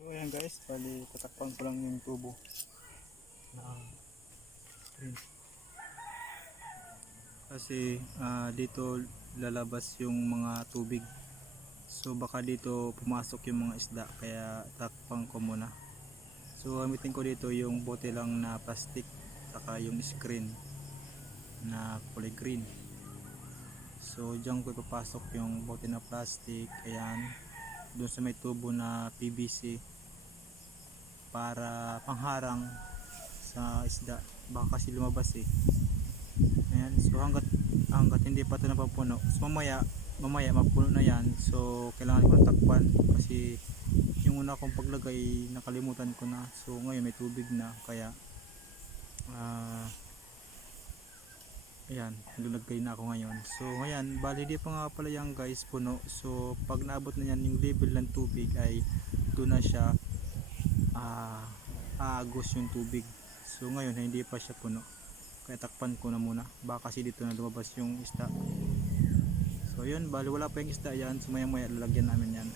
So ayan guys, bali tatakpan ko lang yung tubo na screen. Kasi dito lalabas yung mga tubig. So baka dito pumasok yung mga isda, kaya takpan ko muna. So gamitin ko dito yung bote lang na plastic, saka yung screen na kulay green. So diyan ko ipapasok yung bote na plastic, ayan, doon sa may tubo na PVC, para pangharang sa isda, baka kasi lumabas eh. Ayan, so hanggat hindi pa ito napapuno, so mamaya mapuno na yan. So kailangan ko takpan kasi yung una kong paglagay nakalimutan ko na. So ngayon may tubig na, kaya ayan, naglagay na ako ngayon. So ngayon, bali di pa nga pala yan guys puno. So pag naabot na yan yung level ng tubig, ay doon na siya aagos yung tubig. So ngayon hindi pa siya puno, kaya takpan ko na muna, baka kasi dito na lumabas yung isda. So yun, bali wala pa yung isda yan. So maya maya lalagyan namin yan.